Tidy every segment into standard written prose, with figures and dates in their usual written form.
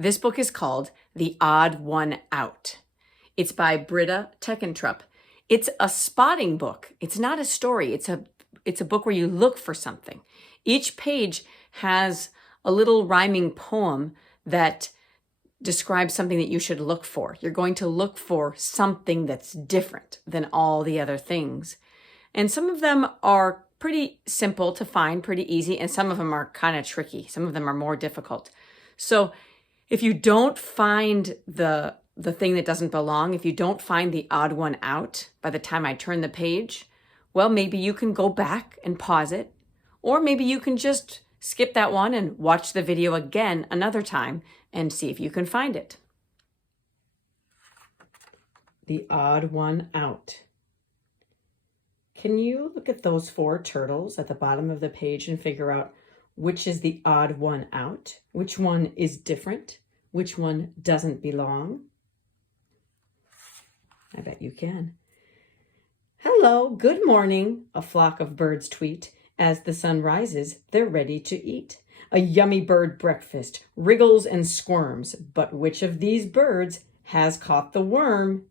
This book is called The Odd One Out. It's by Britta Teckentrup. It's a spotting book. It's not a story. It's a book where you look for something. Each page has a little rhyming poem that describes something that you should look for. You're going to look for something that's different than all the other things. And some of them are pretty simple to find, pretty easy, and some of them are kind of tricky. Some of them are more difficult. So if you don't find the thing that doesn't belong, if you don't find the odd one out by the time I turn the page, well, maybe you can go back and pause it, or maybe you can just skip that one and watch the video again another time and see if you can find it. The odd one out. Can you look at those 4 turtles at the bottom of the page and figure out which is the odd one out? Which one is different? Which one doesn't belong? I bet you can. Hello, good morning, a flock of birds tweet. As the sun rises, they're ready to eat. A yummy bird breakfast wriggles and squirms, but which of these birds has caught the worm?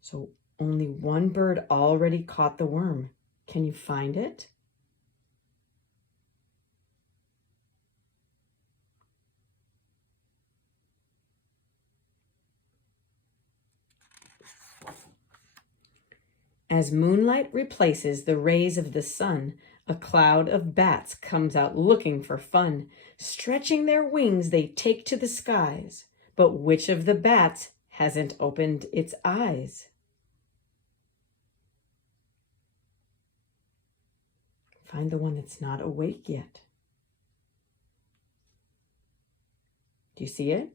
So only one bird already caught the worm. Can you find it? As moonlight replaces the rays of the sun, a cloud of bats comes out looking for fun. Stretching their wings, they take to the skies. But which of the bats hasn't opened its eyes? Find the one that's not awake yet. Do you see it?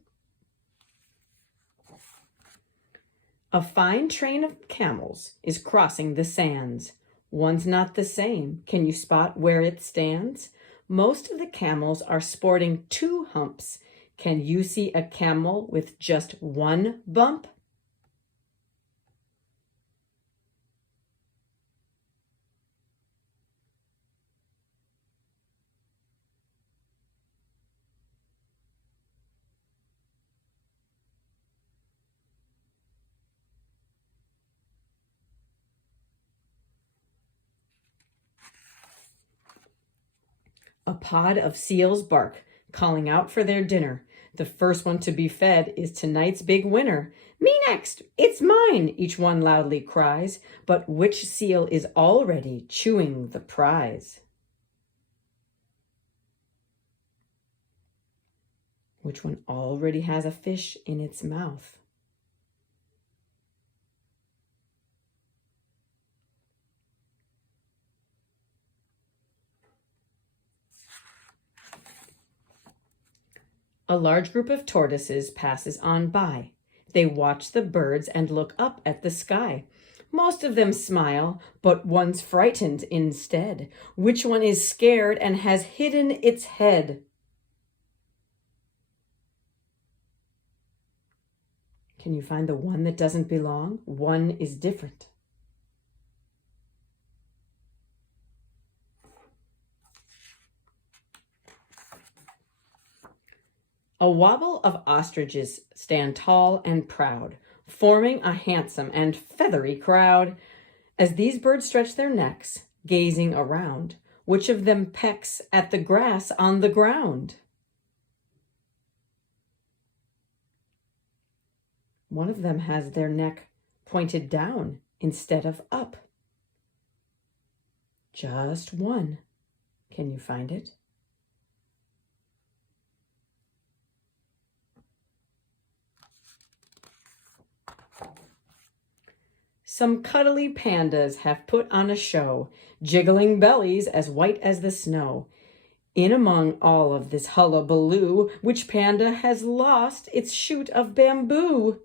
A fine train of camels is crossing the sands. One's not the same. Can you spot where it stands? Most of the camels are sporting 2 humps. Can you see a camel with just 1 bump? A pod of seals bark, calling out for their dinner. The first one to be fed is tonight's big winner. Me next, it's mine, each one loudly cries. But which seal is already chewing the prize? Which one already has a fish in its mouth? A large group of tortoises passes on by. They watch the birds and look up at the sky. Most of them smile, but one's frightened instead. Which one is scared and has hidden its head? Can you find the one that doesn't belong? One is different. A wobble of ostriches stand tall and proud, forming a handsome and feathery crowd. As these birds stretch their necks, gazing around, which of them pecks at the grass on the ground? One of them has their neck pointed down instead of up. Just one. Can you find it? Some cuddly pandas have put on a show, jiggling bellies as white as the snow. In among all of this hullabaloo, which panda has lost its shoot of bamboo?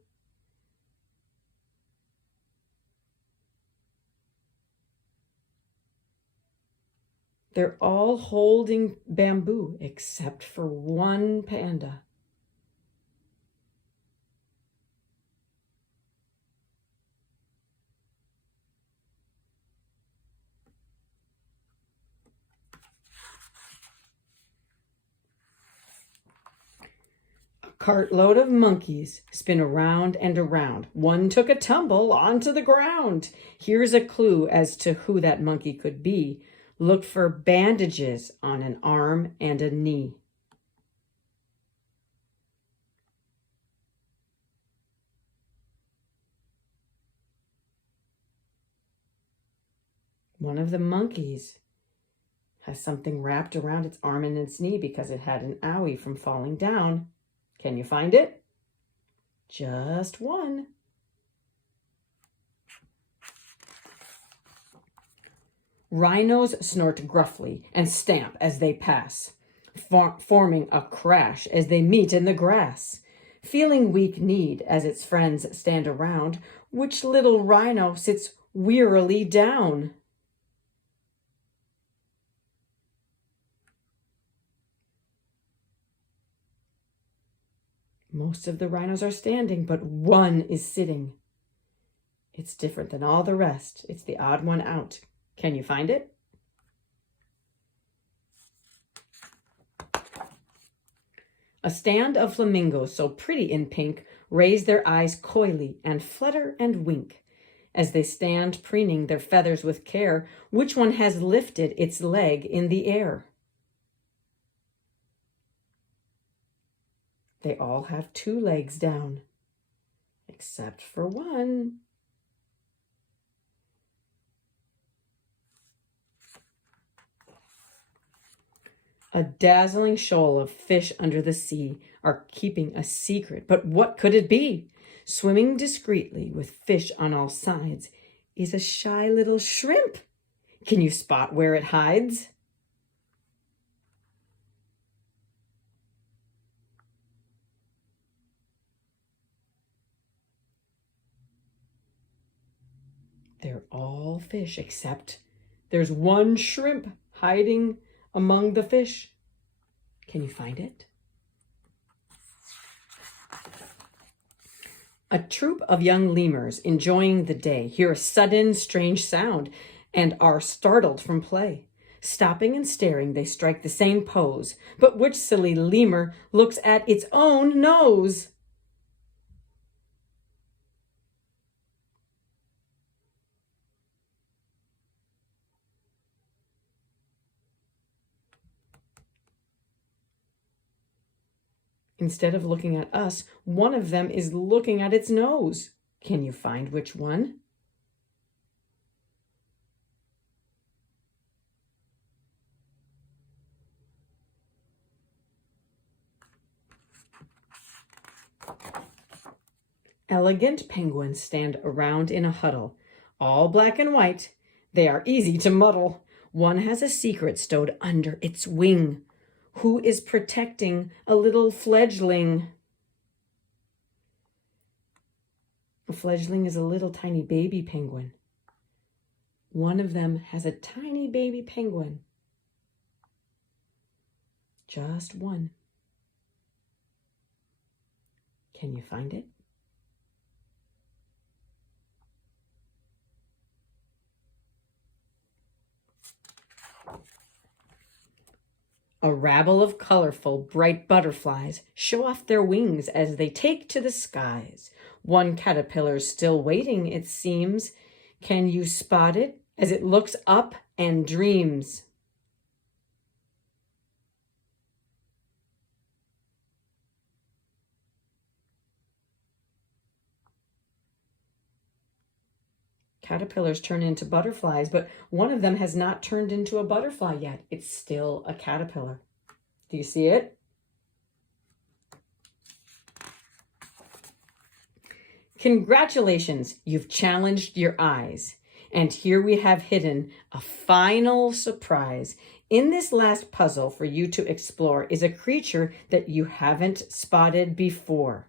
They're all holding bamboo except for one panda. Cartload of monkeys spin around and around. One took a tumble onto the ground. Here's a clue as to who that monkey could be. Look for bandages on an arm and a knee. One of the monkeys has something wrapped around its arm and its knee because it had an owie from falling down. Can you find it? Just one. Rhinos snort gruffly and stamp as they pass, forming a crash as they meet in the grass. Feeling weak-kneed as its friends stand around, which little rhino sits wearily down? Most of the rhinos are standing, but one is sitting. It's different than all the rest. It's the odd one out. Can you find it? A stand of flamingos, so pretty in pink, raise their eyes coyly and flutter and wink. As they stand preening their feathers with care, which one has lifted its leg in the air? They all have 2 legs down, except for one. A dazzling shoal of fish under the sea are keeping a secret, but what could it be? Swimming discreetly with fish on all sides is a shy little shrimp. Can you spot where it hides? They're all fish, except there's one shrimp hiding among the fish. Can you find it? A troop of young lemurs enjoying the day hear a sudden strange sound and are startled from play. Stopping and staring, they strike the same pose. But which silly lemur looks at its own nose? Instead of looking at us, one of them is looking at its nose. Can you find which one? Elegant penguins stand around in a huddle, all black and white. They are easy to muddle. One has a secret stowed under its wing. Who is protecting a little fledgling? A fledgling is a little tiny baby penguin. One of them has a tiny baby penguin. Just one. Can you find it? A rabble of colorful, bright butterflies show off their wings as they take to the skies. One caterpillar's still waiting, it seems. Can you spot it as it looks up and dreams? Caterpillars turn into butterflies, but one of them has not turned into a butterfly yet. It's still a caterpillar. Do you see it? Congratulations, you've challenged your eyes. And here we have hidden a final surprise. In this last puzzle for you to explore is a creature that you haven't spotted before.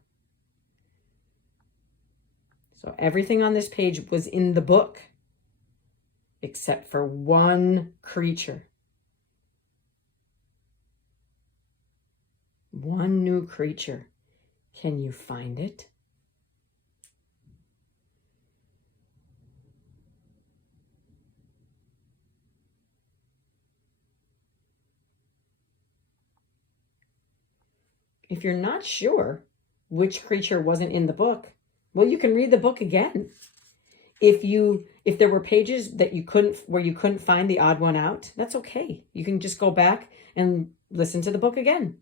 So everything on this page was in the book, except for one creature. One new creature. Can you find it? If you're not sure, which creature wasn't in the book, well, you can read the book again. If there were pages that you couldn't find the odd one out, that's okay. You can just go back and listen to the book again.